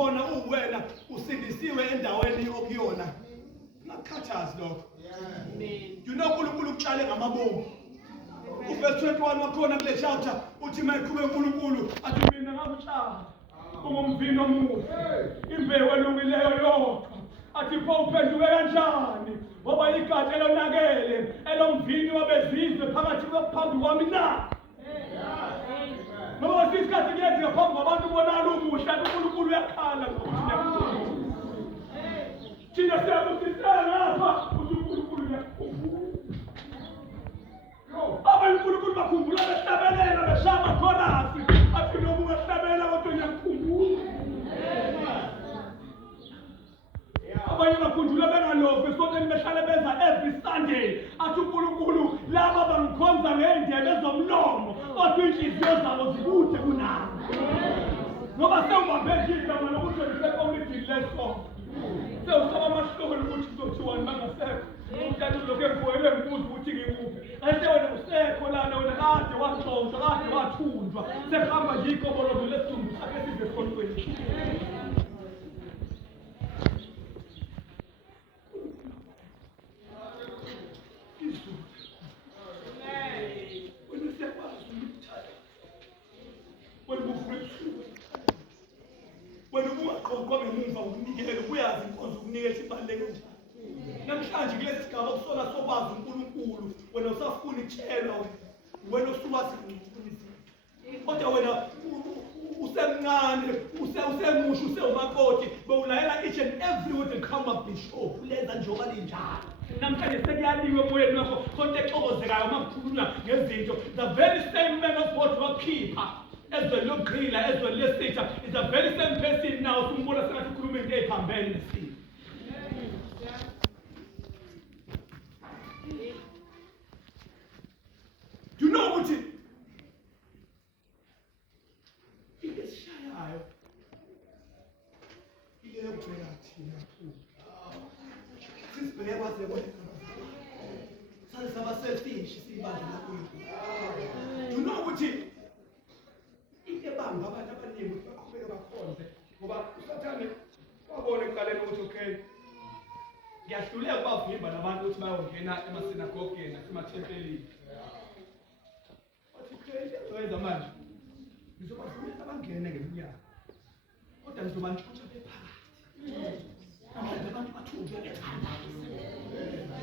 ukhona uwena usindisiwe endaweni okuyona ngakhathazi lokho. You know uNkulunkulu utshale ngamabomu. Uverse 21 wakhona kule chapter uthi mayiqhube uNkulunkulu athi mina ngakutshala ungumvino omuhle imbewu elungileyo yodwa athi pho uphenduke kanjani ngoba igadi elonakele elomvini wabezizwe phakathi kwaphambi kwami na. Ngoba isikhathi kuyenza ngaphambi kwabantu bonala umuhle uNkulunkulu uyakhala ngokuthi ngiyakhuluma. Thina siyabusisana lapha ukuthi uNkulunkulu uyakhumbula. Abanye uNkulunkulu bakhumbula behlabelela beshaya chorus athi noma ungahlabela kodwa uyakhumbula. Abanye bakhumbula bengalovi sonke behlale beza every Sunday athi uNkulunkulu laba bangikhonza ngendebe zomlomo kodwa inhliziyo zabo zikude kunami. Ngoba sewubambejisa wena ukuthi usekomidini lesonto. Sewusaba amahlomelo ukuthi kuzothiwani bangasekho. Umntana ulokhu emfoyele embuza ukuthi ngikuphi. Ayise wena usekho lana wena kade waxoshwa kade wathunjwa. Sekuhamba nje ikobolozo lesidumbu sakhe size esontweni. Wena ungaqoqwa ngemuva ukunikela uyazi inkonzo ukunikela ibaluleke kanjani. Namhlanje kulesi sigaba kusona sobazi uNkulunkulu wena usafuna itshelwa wena usuwazi ngiciniso. Kodwa wena usemncane usemusha usewumakoti bewulayela each and every word and come up bishop ulenza njengoba linjalo. Namhlanje sekuyaliwe emoyeni wakho konke exokozekayo makukhulunywa ngezinto the very same man of God wakhipha ezwe logqila ezwe lesitha is the very same person now umbona sengathi ukhuluma into ephambene nesimo. You know ukuthi into esishayayo ile yokubheka thina sisibheke kwaze kwena sale saba selfish sibandla lakuyo. You know ukuthi ebanga abantu abaningi ukuthi baqhubeke bakhonze ngoba usathane wabona ekuqaleni ukuthi okay ngiyahluleka ukubavimba nabantu ukuthi bayongena emasinagogeni nasemathempelini. Bathi okay ngizoyenza manje ngizobavumela bangene ngemnyango kodwa ngizobantshutsha bephakathi. Abantu bathunjwe bethandaza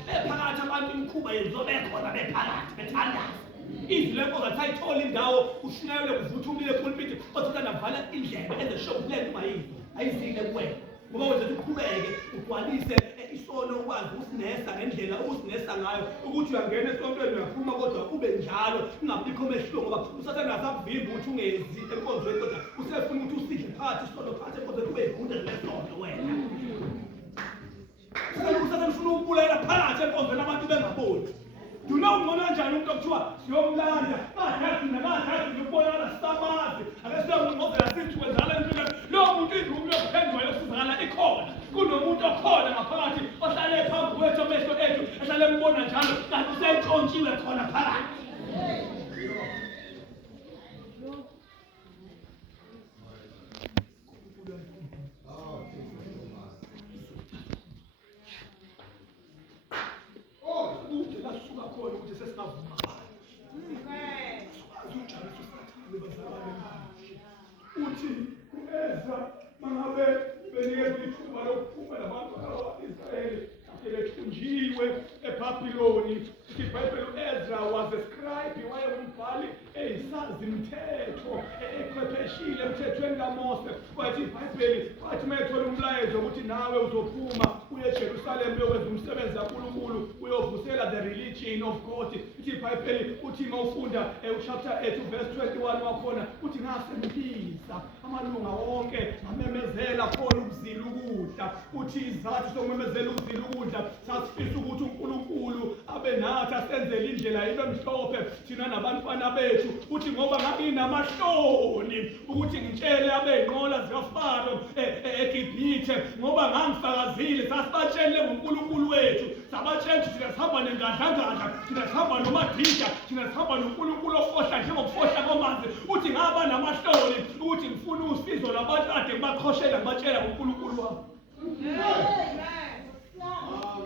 bephakathi abantu imikhuba yenzobekhona bephakathi bethandaza. Izwi lenkosi ayithola indawo ushinayele kuvutha umlilo epulpiti kodwa navala indlebe ezeshopuleni uma yini ayizile kuwena ngoba wenza uqhubeke ugcwalise isono ukwazi usinesa ngendlela usinesa ngayo ukuthi uyangena esontweni uyaphuma kodwa ube njalo ungabikho mehlo ngoba usathana asakuvimba ukuthi ungezi enkonzweni kodwa usefuna ukuthi usidle phakathi isono phakathi enkonzweni ube igunda lesonto wena. Usathana ufuna ukubulela phakathi enkonzweni abantu bengaboni. You know ngona kanjani umuntu okuthiwa siyomlanda bathi nabadala ukubonana samazi akasiyongqozela sithi wenzala impilo lo muntu izulu yokuphendwa yosizakala ikhona kunomuntu okhona ngaphakathi ohlale phambi kwethu amehlo ethu ehlale embona njalo kanti usentshontshiwe khona phakathi. Uthi kueza mangabe benikeza ithuba lokuphuma nabantu bakwa-Israyeli bethunjiwe eBhabhiloni. IBhayibheli uEzra was a scribe, wayengumbhali eyisazi mthetho eqepheshile emthethweni kaMose. Kwathi iBhayibheli kwathi mayethola umlayezo ukuthi nawe uzophuma uye eJerusalem uyokwenza umsebenzi kaNkulunkulu uyovusela the religion of God. Ithi iBhayibheli uthi mawufunda uchapter 8 verse 21 wakhona uthi ngasembiza amalunga wonke amemezela khona ukuzila ukudla. Uthi izathu sokumemezela ukuzila ukudla sasifisa ukuthi uNkulunkulu abe nathi asenzele indlela ibe mhlophe thina nabantwana bethu. Uthi ngoba nginamahloni ukuthi ngitshele abeyinqola zikaFaro eGibhithe ngoba ngangifakazile sasibatshele ngoNkulunkulu wethu sabatshela ukuthi thina sihamba nengadlangadla thina sihamba nomadija thina sihamba noNkulunkulu ofohla njengokufohla komanzi uthi ngaba namahloni ukuthi ngifuna usizo labantu ade ngibaqhoshela ngibatshela ngoNkulunkulu wami.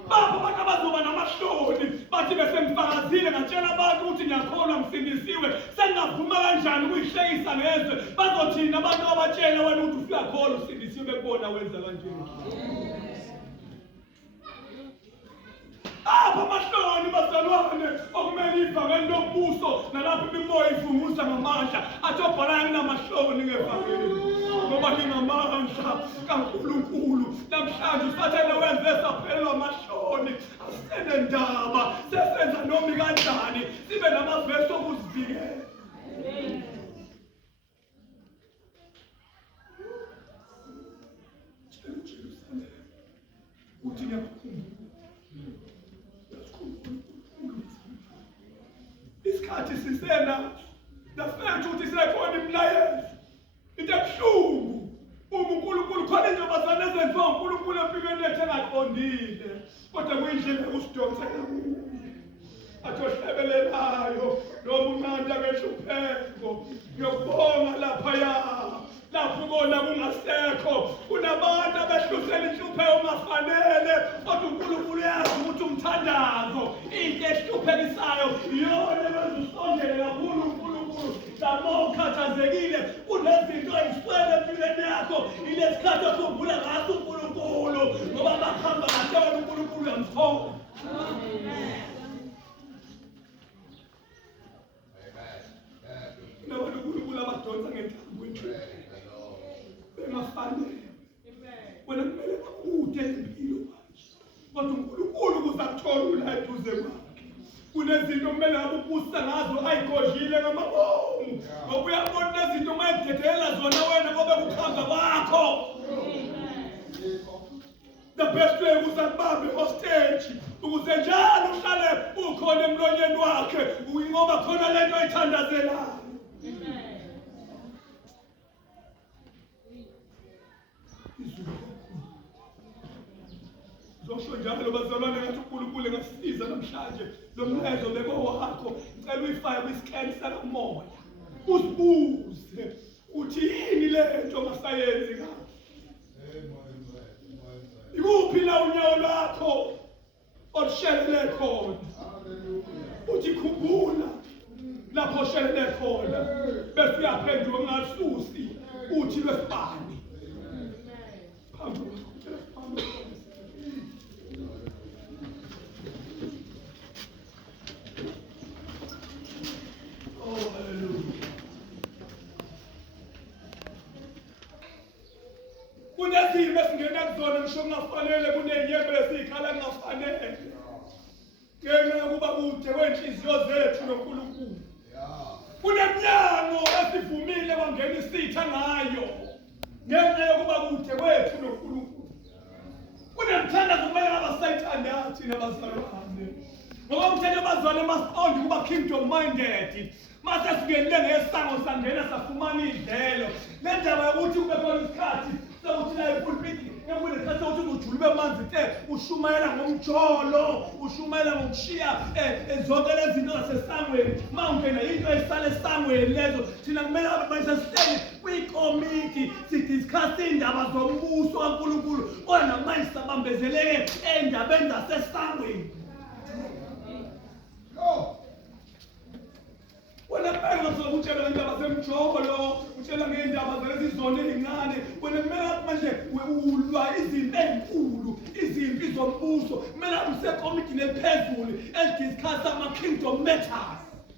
Baba abantu abazoba namahloni bathi bese ngifakazile ngatshela abantu ukuthi ngiyakholwa ngisindisiwe sengingavuma kanjani ukuyihlekisa ngezwe bazothina abantu abatshela wena ukuthi uyakholwa usindisiwe bekubona wenza kanjani. Amahloni bazalwane okumele ivangeli lombuso nalapho imimoya ivunguza ngamandla athi obhalayo nginamahloni ngevangeli ngoba ngingamandla kaNkulunkulu. Namhlanje usathane wenze saphelelwa amahloni asisele ndaba sesenza nomi kanjani sibe namavesi okuzivikela. Uthi isikhathi sisena nafethu ukuthi sisekhona imilayezo into ebuhlungu uma uNkulunkulu khona intombazane ezenziwa uNkulunkulu empilweni yethu engaqondile kodwa kuyindlela yokusidonsela kuyo athi ohlebelelayo noma unqanda ngeshupheko ngiyokubonga laphaya lapho kona kungasekho kunabantu abehlusela inhlupheko ongafanele kodwa uNkulunkulu uyazi ukuthi umthandazo into ehluphekisayo iyona ebenza usondele kakhulu uNkulunkulu. Sama ukhathazekile kunezinto eziswele empilweni yakho ilesikhathi okhumbula ngaso uNkulunkulu ngoba bakhamba ngahlona uNkulunkulu uyamthola. Nawe uNkulunkulu abadonsa ngentambo yethu bengafanele wena kumele bakude impilo kodwa uNkulunkulu kuzakuthola ula eduze kwakhe. Kunezinto kumele ngabe ubusa ngazo ayigodlile ngamabomu ngoba uyabona izinto mayidedela zona wena ngoba kukhamba kwakho. The best way ukuzakubambe hostage ukuze njalo uhlale ukhona emlonyeni wakhe ngoba khona lento ayithandazelayo. Zosho njalo bazalwane ngathi uNkulunkulu engasiza namhlanje lo mlezo beko wakho ngicela uyifake kwiscan sakamoya usibuze uthi yini lento ngasayenzi kahle. Ikuphi la unyawo lwakho olushelele khona uthi khumbula lapho oshelele khona bese uyaphendula ngasusi uthi lwesibani phambi. Kunezimo esingena kuzona ngisho kungafanele kunenyembe esiyikhala kungafanele ngenxa yokuba kude kwenhliziyo zethu noNkulunkulu. Kuneminyango esivumile kwangena isitha ngayo ngenxa yokuba kude kwethu noNkulunkulu. Kunemthandazo kumele abasayithanda thina bazalwane ngoba umthetho abazalwane masiqonde ukuba kingdom minded mase singenile ngesango sangena safumana idlelo le ndaba yokuthi kube khona isikhathi sokuthi la epulpiti ngekule isikhathi sokuthi ujulu bemanzi te ushumayela ngomjolo ushumayela ngokushiya zonke lezi zinto zasesangweni mawungena into esale esangweni lezo thina kumele bayisesihleli kwikomiti sidiscuss indaba zombuso kaNkulunkulu kodwa namanje sabambezeleke endabeni zasesangweni. Wena phela uzokutshela indaba zemjolo utshela ngendaba zalezi zona ezincane wena kumele manje ulwa izinto ezinkulu izimpi zombuso kumele usekomitini eliphezulu elidiscuss ama kingdom matters.